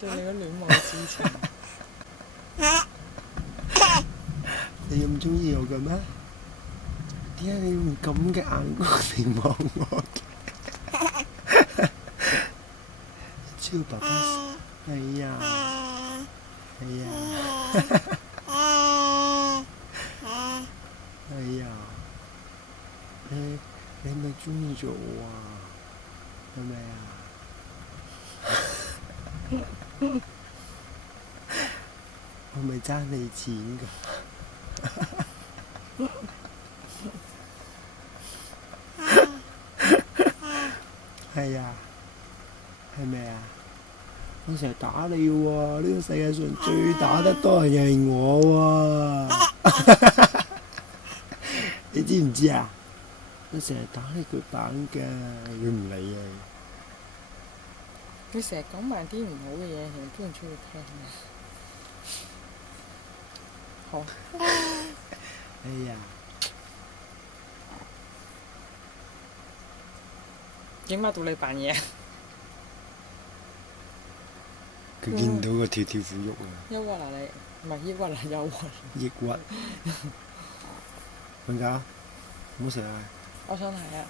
對你嘅戀慕之情。你咁中意我嘅咩？點解你用咁嘅眼光嚟望我嘅？超爸爸，係呀，係呀，係呀，你係咪中意咗我啊？係咪啊？我咪爭你錢㗎。係啊，係咪啊？我成日打你喎，呢個世界上最打得多人係我喎。你知唔知啊？我成日打你腳板㗎，佢唔理啊。佢成日講埋啲唔好嘅嘢，人都唔中意聽嘅。好。哎呀，點解到你扮嘢？佢見到個跳跳虎喐啊！憂鬱啊你，唔係抑鬱啊，憂鬱。抑鬱。瞓覺，唔好食啊！我想睇啊。